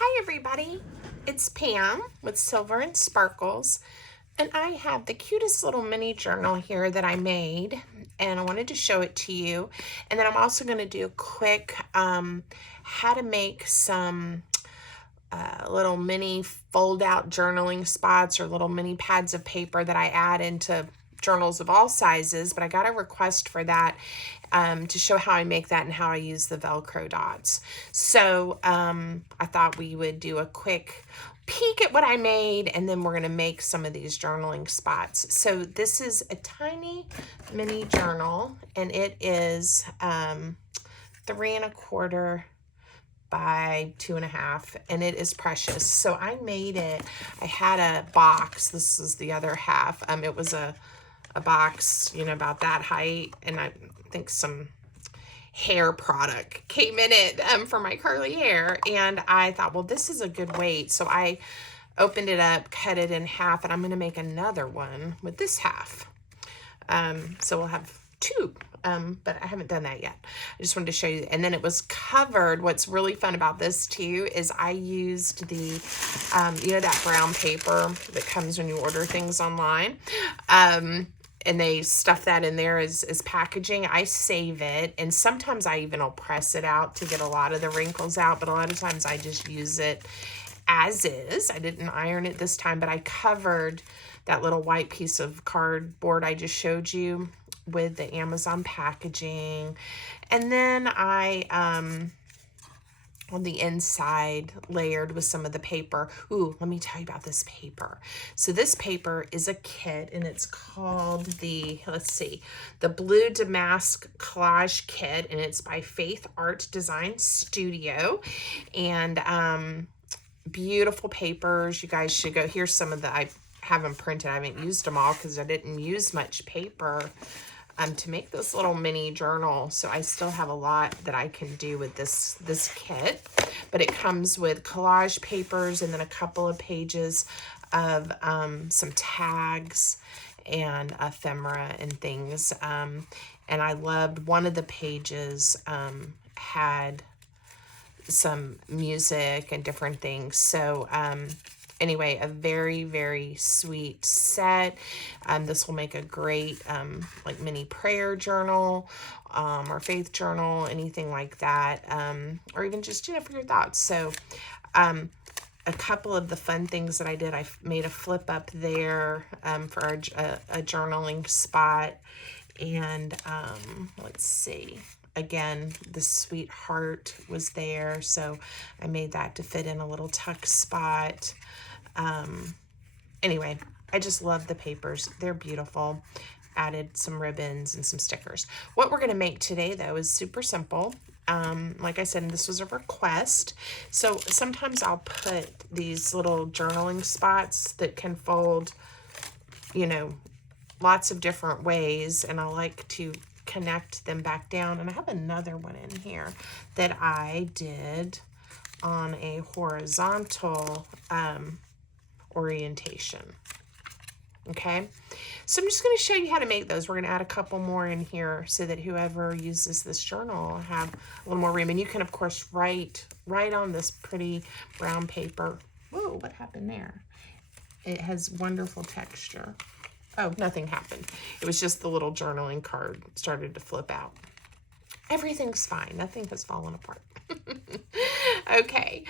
Hi everybody, it's Pam with Silver and Sparkles, and I have the cutest little mini journal here that I made, and I wanted to show it to you. And then I'm also going to do a quick how to make some little mini fold out journaling spots or little mini pads of paper that I add into journals of all sizes, but I got a request for that to show how I make that and how I use the Velcro dots. So I thought we would do a quick peek at what I made, and then we're going to make some of these journaling spots. So this is a tiny mini journal, and it is 3¼ by 2½, and it is precious. So I made it. I had a box. This is the other half. It was a box, you know, about that height, and I think some hair product came in it for my curly hair, and I thought, well, this is a good weight. So I opened it up, cut it in half, and I'm going to make another one with this half. So we'll have two, but I haven't done that yet. I just wanted to show you. And then it was covered. What's really fun about this too is I used the, you know, that brown paper that comes when you order things online. And they stuff that in there as packaging. I save it, and sometimes I even will press it out to get a lot of the wrinkles out, but a lot of times I just use it as is. I didn't iron it this time, but I covered that little white piece of cardboard I just showed you with the Amazon packaging. And then I, on the inside, layered with some of the paper. Ooh, let me tell you about this paper. So this paper is a kit, and it's called the, let's see, the Blue Damask Collage Kit, and it's by Faith Art Design Studio. And beautiful papers. You guys should go. Here's some of the, I have them printed. I haven't used them all because I didn't use much paper to make this little mini journal. So I still have a lot that I can do with this kit, but it comes with collage papers and then a couple of pages of some tags and ephemera and things. And I loved one of the pages had some music and different things. So anyway, a very, very sweet set. This will make a great like mini prayer journal or faith journal, anything like that, or even just, you know, for your thoughts. So a couple of the fun things that I did, I made a flip up there for a journaling spot. And let's see. Again, the sweet heart was there, so I made that to fit in a little tuck spot. Anyway, I just love the papers. They're beautiful. Added some ribbons and some stickers. What we're going to make today, though, is super simple. Like I said, and this was a request. So sometimes I'll put these little journaling spots that can fold, you know, lots of different ways, and I like to connect them back down. And I have another one in here that I did on a horizontal orientation. Okay, so I'm just going to show you how to make those. We're going to add a couple more in here so that whoever uses this journal will have a little more room. And you can, of course, write on this pretty brown paper. Whoa, what happened there? It has wonderful texture. Oh, nothing happened. It was just the little journaling card started to flip out. Everything's fine. Nothing has fallen apart. Okay.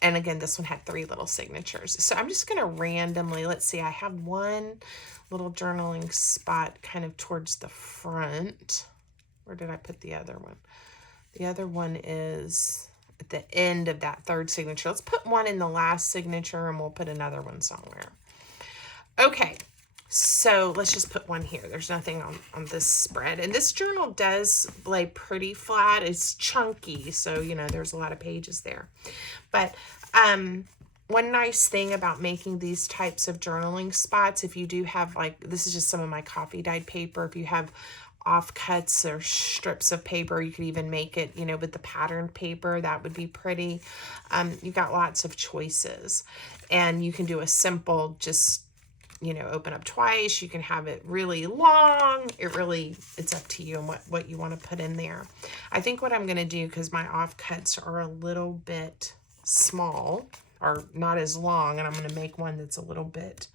And again, this one had 3 little signatures. So I'm just going to randomly, let's see, I have one little journaling spot kind of towards the front. Where did I put the other one? The other one is at the end of that 3rd signature. Let's put one in the last signature, and we'll put another one somewhere. Okay, so let's just put one here. There's nothing on this spread. And this journal does lay pretty flat. It's chunky, so, you know, there's a lot of pages there. But one nice thing about making these types of journaling spots, if you do have, like, this is just some of my coffee dyed paper. If you have offcuts or strips of paper, you could even make it, you know, with the patterned paper. That would be pretty. You've got lots of choices. And you can do a simple, just, you know, open up twice. You can have it really long. It's up to you and what you want to put in there. I think what I'm going to do, because my offcuts are a little bit small or not as long, and I'm going to make one that's a little bit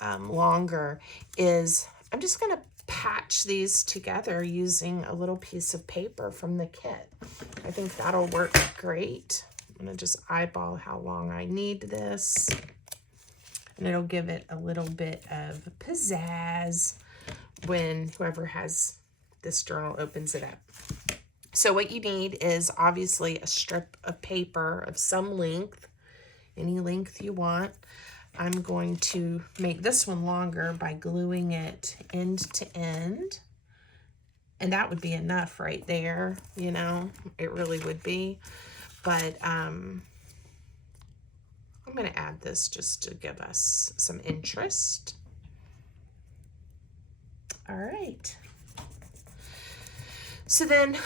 longer, is I'm just going to patch these together using a little piece of paper from the kit. I think that'll work great. I'm going to just eyeball how long I need this, and it'll give it a little bit of pizzazz when whoever has this journal opens it up. So what you need is obviously a strip of paper of some length, any length you want. I'm going to make this one longer by gluing it end to end. And that would be enough right there, you know, it really would be. But I'm going to add this just to give us some interest. All right. So then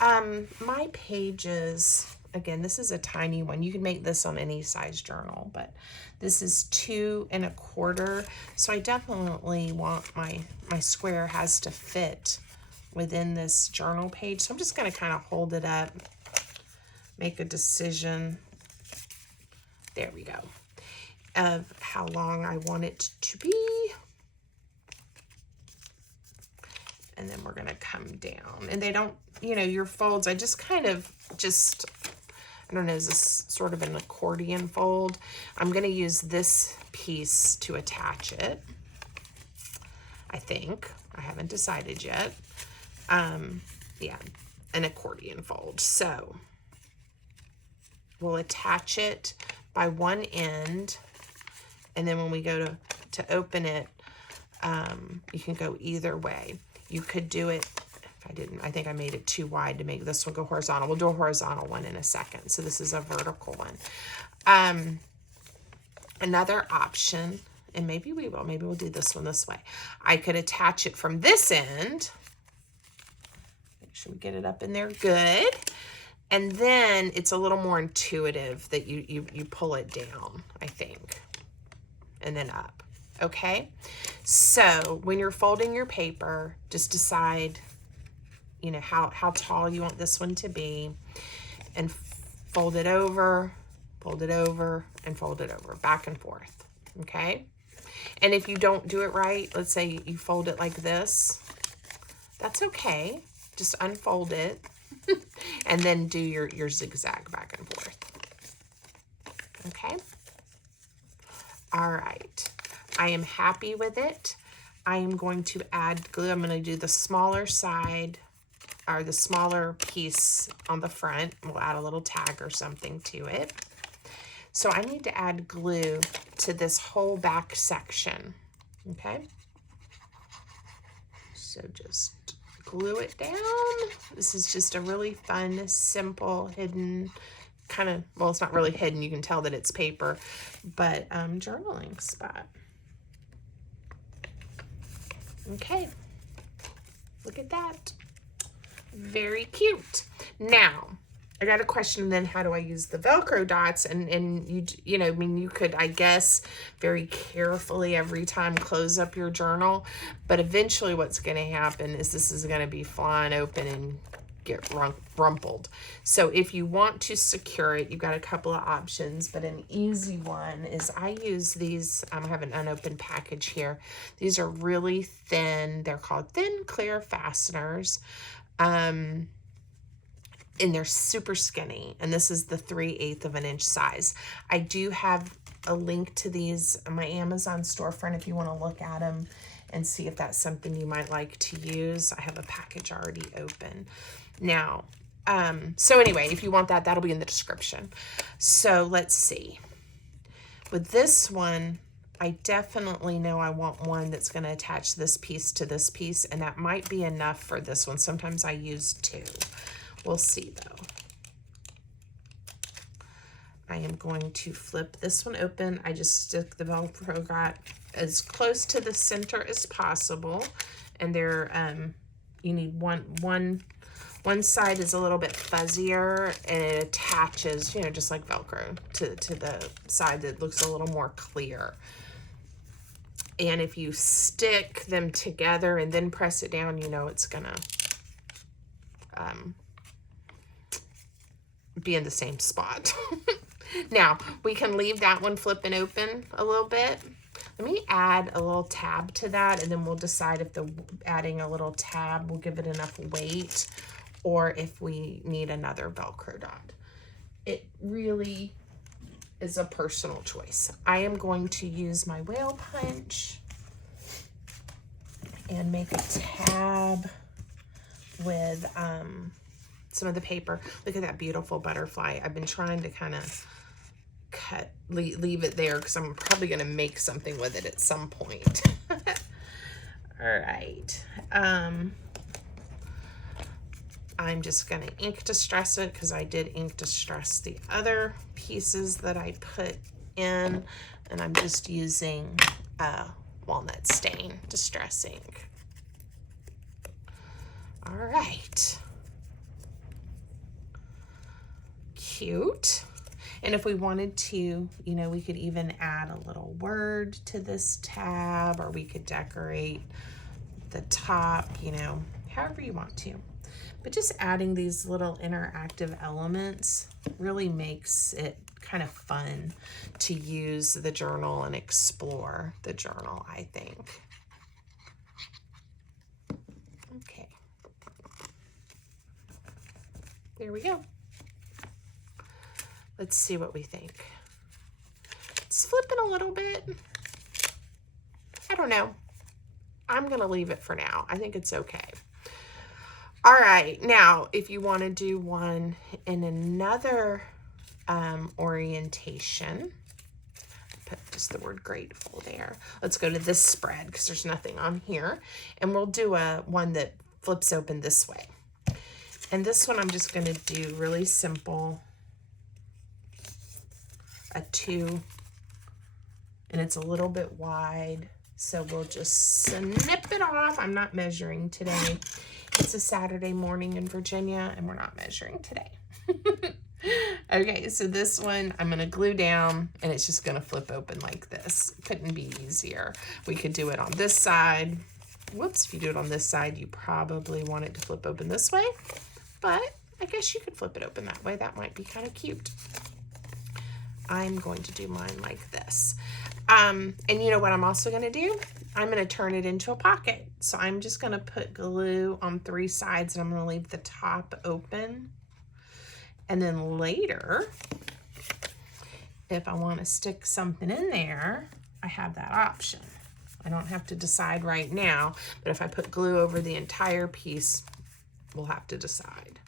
my pages, again, this is a tiny one. You can make this on any size journal, but this is 2 1/4. So I definitely want my square has to fit within this journal page. So I'm just going to kind of hold it up, make a decision. There we go. Of how long I want it to be. And then we're going to come down. And they don't, you know, your folds, I just kind of I don't know, is this sort of an accordion fold? I'm going to use this piece to attach it, I think. I haven't decided yet. Yeah, an accordion fold. So we'll attach it by one end, and then when we go to open it, you can go either way. You could do it, I think I made it too wide to make this one go horizontal. We'll do a horizontal one in a second. So this is a vertical one. Another option, and maybe we'll do this one this way. I could attach it from this end. Make sure we get it up in there good. And then it's a little more intuitive that you pull it down, I think, and then up. Okay, so when you're folding your paper, just decide, you know, how tall you want this one to be, and fold it over, and fold it over, back and forth, okay? And if you don't do it right, let's say you fold it like this, that's okay. Just unfold it, and then do your zigzag back and forth, okay? All right. I am happy with it. I am going to add glue. I'm going to do the smaller side, or the smaller piece on the front. We'll add a little tag or something to it. So I need to add glue to this whole back section, okay? So just glue it down. This is just a really fun, simple, hidden kind of, well, it's not really hidden. You can tell that it's paper, but journaling spot. Okay, look at that. Very cute. Now, I got a question then, how do I use the Velcro dots? And you know, I mean, you could, I guess, very carefully every time close up your journal, but eventually what's going to happen is this is going to be flying open and get rumpled. So if you want to secure it, you've got a couple of options, but an easy one is I use these. I have an unopened package here. These are really thin. They're called thin clear fasteners. And they're super skinny. And this is the 3/8 of an inch size. I do have a link to these on my Amazon storefront if you want to look at them and see if that's something you might like to use. I have a package already open. Now, so anyway, if you want that, that'll be in the description. So let's see. With this one, I definitely know I want one that's going to attach this piece to this piece, and that might be enough for this one. Sometimes I use 2. We'll see though. I am going to flip this one open. I just stick the Velcro dot as close to the center as possible, and there you need one side is a little bit fuzzier, and it attaches, you know, just like Velcro to the side that looks a little more clear. And if you stick them together and then press it down, you know it's gonna be in the same spot. Now, we can leave that one flipping open a little bit. Let me add a little tab to that, and then we'll decide if adding a little tab will give it enough weight or if we need another Velcro dot. It really is a personal choice. I am going to use my whale punch and make a tab with some of the paper. Look at that beautiful butterfly. I've been trying to kind of leave it there because I'm probably going to make something with it at some point. All right. I'm just going to ink distress it because I did ink distress the other pieces that I put in, and I'm just using walnut stain distress ink. All right. Cute. And if we wanted to, you know, we could even add a little word to this tab, or we could decorate the top, you know, however you want to. But just adding these little interactive elements really makes it kind of fun to use the journal and explore the journal, I think. Okay. There we go. Let's see what we think. It's flipping a little bit. I don't know. I'm going to leave it for now. I think it's okay. All right. Now, if you want to do one in another orientation, put just the word grateful there. Let's go to this spread because there's nothing on here. And we'll do one that flips open this way. And this one I'm just going to do really simple. A 2, and it's a little bit wide, so we'll just snip it off. I'm not measuring today. It's a Saturday morning in Virginia, and we're not measuring today. Okay, so this one I'm gonna glue down, and it's just gonna flip open like this. Couldn't be easier. We could do it on this side. Whoops, if you do it on this side, you probably want it to flip open this way, but I guess you could flip it open that way. That might be kind of cute. I'm going to do mine like this. And you know what I'm also going to do? I'm going to turn it into a pocket. So I'm just going to put glue on 3 sides, and I'm going to leave the top open. And then later, if I want to stick something in there, I have that option. I don't have to decide right now, but if I put glue over the entire piece, we'll have to decide.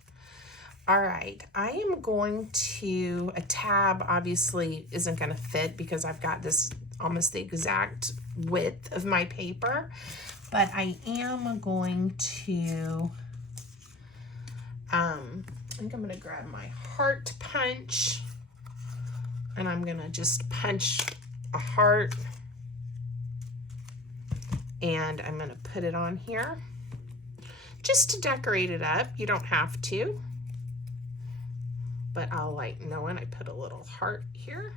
All right, I am going to, a tab obviously isn't going to fit because I've got this almost the exact width of my paper, but I am going to, I think I'm going to grab my heart punch, and I'm going to just punch a heart, and I'm going to put it on here just to decorate it up. You don't have to. But I'll like knowing I put a little heart here.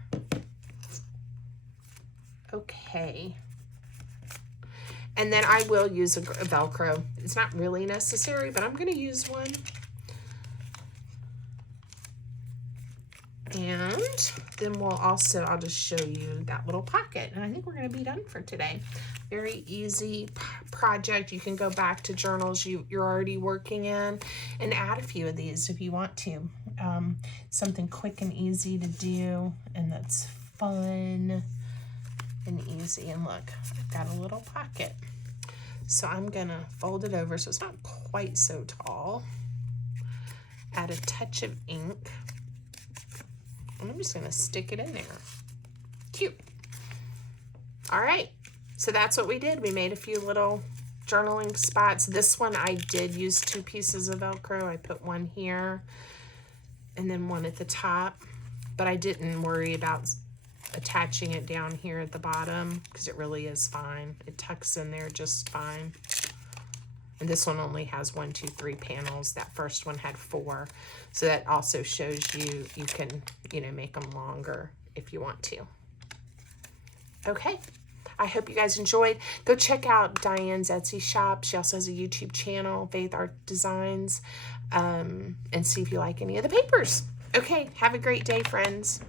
Okay. And then I will use a Velcro. It's not really necessary, but I'm going to use one. And then we'll also, I'll just show you that little pocket. And I think we're going to be done for today. Very easy project. You can go back to journals you're already working in and add a few of these if you want to. Something quick and easy to do, and that's fun and easy. And look, I've got a little pocket. So I'm going to fold it over so it's not quite so tall. Add a touch of ink. And I'm just going to stick it in there. Cute. All right. So that's what we did. We made a few little journaling spots. This one I did use 2 pieces of Velcro. I put one here and then one at the top. But I didn't worry about attaching it down here at the bottom because it really is fine. It tucks in there just fine. And this one only has 1, 2, 3 panels. That first one had 4. So that also shows you can, make them longer if you want to. Okay. I hope you guys enjoyed. Go check out Diane's Etsy shop. She also has a YouTube channel, Faith Art Designs, and see if you like any of the papers. Okay. Have a great day, friends.